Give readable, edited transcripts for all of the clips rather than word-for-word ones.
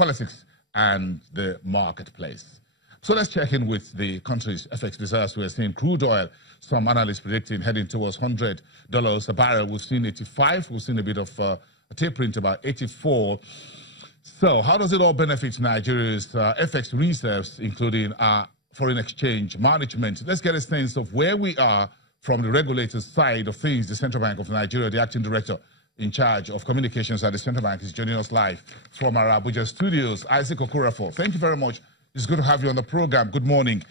politics and the marketplace. So let's check in with the country's FX reserves. We're seeing crude oil, some analysts predicting heading towards $100 a barrel. We've seen 85. We've seen a bit of a tapering to about 84. So how does it all benefit Nigeria's FX reserves, including our foreign exchange management? Let's get a sense of where we are from the regulator's side of things. The Central Bank of Nigeria, the acting director in charge of communications at the Central Bank, is joining us live from our Abuja studios. Isaac Okorafor, thank you very much. It's good to have you on the program. Good morning.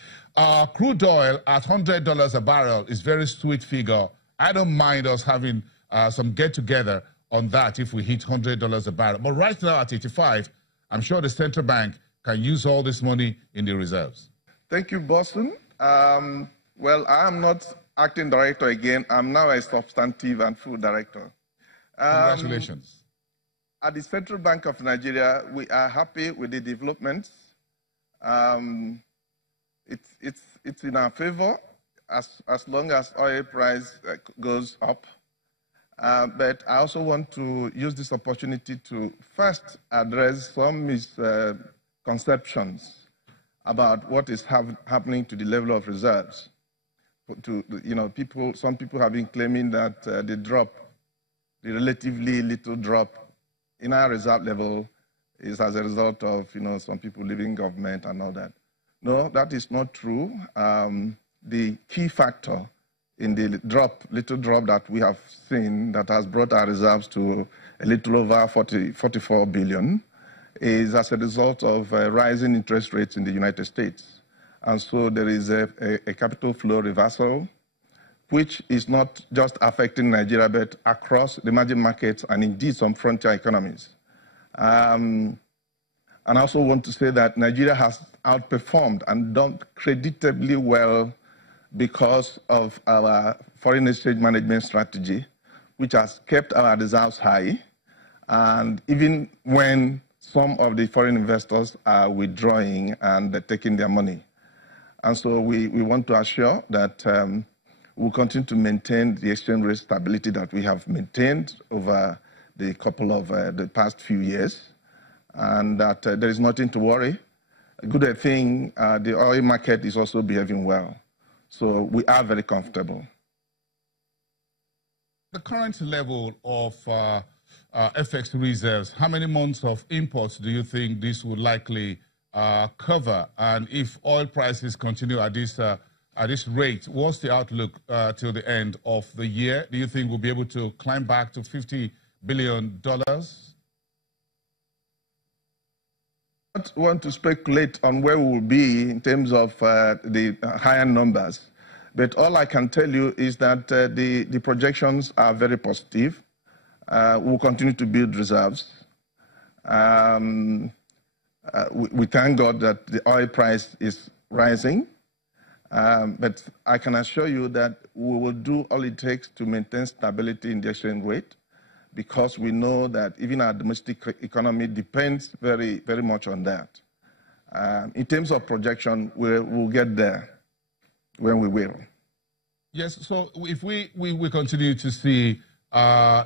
Crude oil at $100 a barrel is a very sweet figure. I don't mind us having some get-together on that if we hit $100 a barrel. But right now at 85, I'm sure the Central Bank can use all this money in the reserves. Thank you, Boston. Well, I am not acting director again. I'm now a substantive and full director. Congratulations. At the Central Bank of Nigeria, we are happy with the developments. It's in our favor as long as oil price goes up. But I also want to use this opportunity to first address some misconceptions about what is happening to the level of reserves. Some people have been claiming that the relatively little drop in our reserve level is as a result of some people leaving government and all that. No, that is not true. The key factor in the little drop that we have seen that has brought our reserves to a little over 44 billion is as a result of rising interest rates in the United States. And so there is a capital flow reversal, which is not just affecting Nigeria, but across the emerging markets and indeed some frontier economies. And I also want to say that Nigeria has outperformed and done creditably well because of our foreign exchange management strategy, which has kept our reserves high. And even when some of the foreign investors are withdrawing and taking their money. And so we want to assure that we'll continue to maintain the exchange rate stability that we have maintained over the the past few years, and that there is nothing to worry. A good thing, the oil market is also behaving well. So we are very comfortable. The current level of FX reserves, how many months of imports do you think this would likely cover? And if oil prices continue at this rate, what's the outlook till the end of the year? Do you think we'll be able to climb back to $50 billion? I don't want to speculate on where we will be in terms of the higher numbers, but all I can tell you is that the projections are very positive. We'll continue to build reserves. We thank God that the oil price is rising, but I can assure you that we will do all it takes to maintain stability in the exchange rate, because we know that even our domestic economy depends very, very much on that. In terms of projection, we'll get there when we will. Yes, so if we continue to see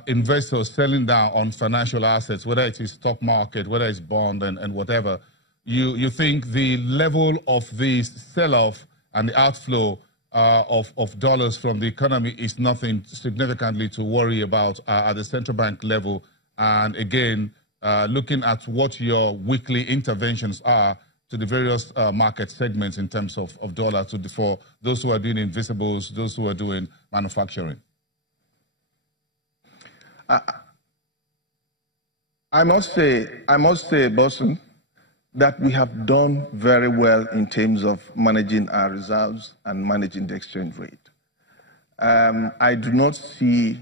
investors selling down on financial assets, whether it is stock market, whether it's bond and whatever, you think the level of the sell-off and the outflow of dollars from the economy is nothing significantly to worry about at the central bank level? And again, looking at what your weekly interventions are to the various market segments in terms of dollars for those who are doing invisibles, those who are doing manufacturing. I must say, Boston, that we have done very well in terms of managing our reserves and managing the exchange rate. I do not see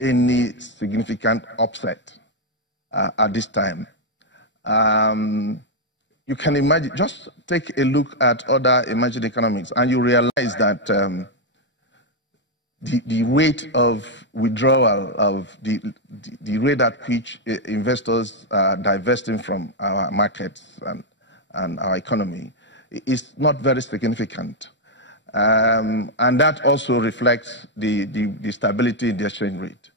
any significant upset at this time. You can imagine, just take a look at other emerging economies, and you realize that the rate of withdrawal of the rate at which investors are divesting from our markets and our economy is not very significant. And that also reflects the stability in the exchange rate.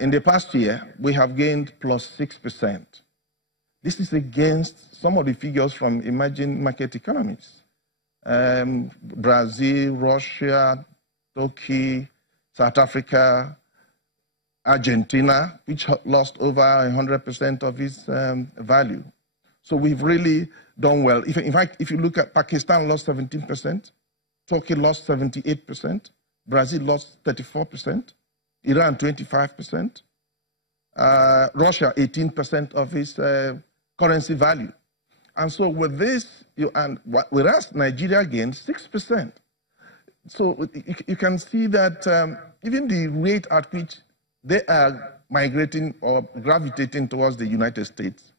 In the past year, we have gained plus 6% This is against some of the figures from emerging market economies. Brazil, Russia, Turkey, South Africa, Argentina, which lost over 100% of its value. So we've really done well. In fact, if you look at Pakistan lost 17%, Turkey lost 78%, Brazil lost 34%, Iran 25%, Russia 18% of its currency value. And so with this, whereas Nigeria gained 6%. So you can see that even the rate at which they are migrating or gravitating towards the United States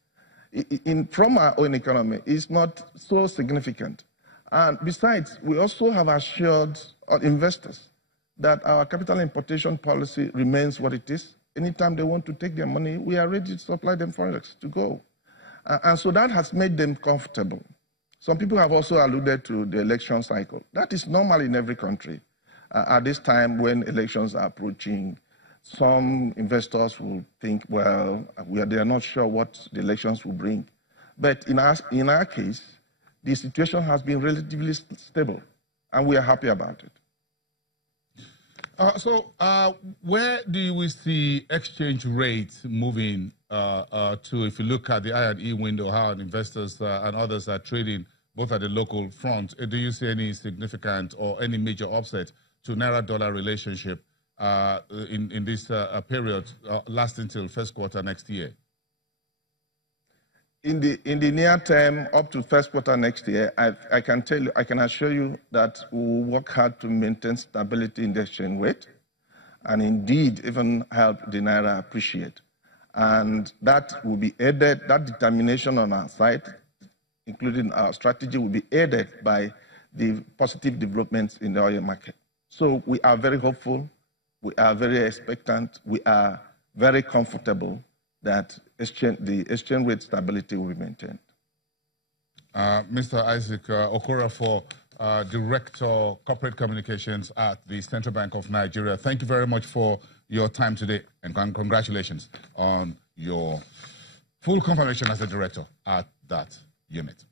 from our own economy is not so significant. And besides, we also have assured our investors that our capital importation policy remains what it is. Anytime they want to take their money, we are ready to supply them forex to go. And so that has made them comfortable. Some people have also alluded to the election cycle. That is normal in every country. At this time when elections are approaching, some investors will think, well, they are not sure what the elections will bring. But in our case, the situation has been relatively stable, and we are happy about it. Where do we see exchange rates moving to, if you look at the I&E window, how investors and others are trading both at the local front? Do you see any significant or any major offset to Naira-dollar relationship in this period lasting till first quarter next year? In the near term, up to first quarter next year, I can assure you that we will work hard to maintain stability in the exchange rate, and indeed even help the Naira appreciate. And that will be aided, that determination on our side, including our strategy, will be aided by the positive developments in the oil market. So we are very hopeful, we are very expectant, we are very comfortable that the exchange rate stability will be maintained. Mr. Isaac Okorafor, Director, Corporate Communications at the Central Bank of Nigeria, thank you very much for your time today, and congratulations on your full confirmation as a director at that unit.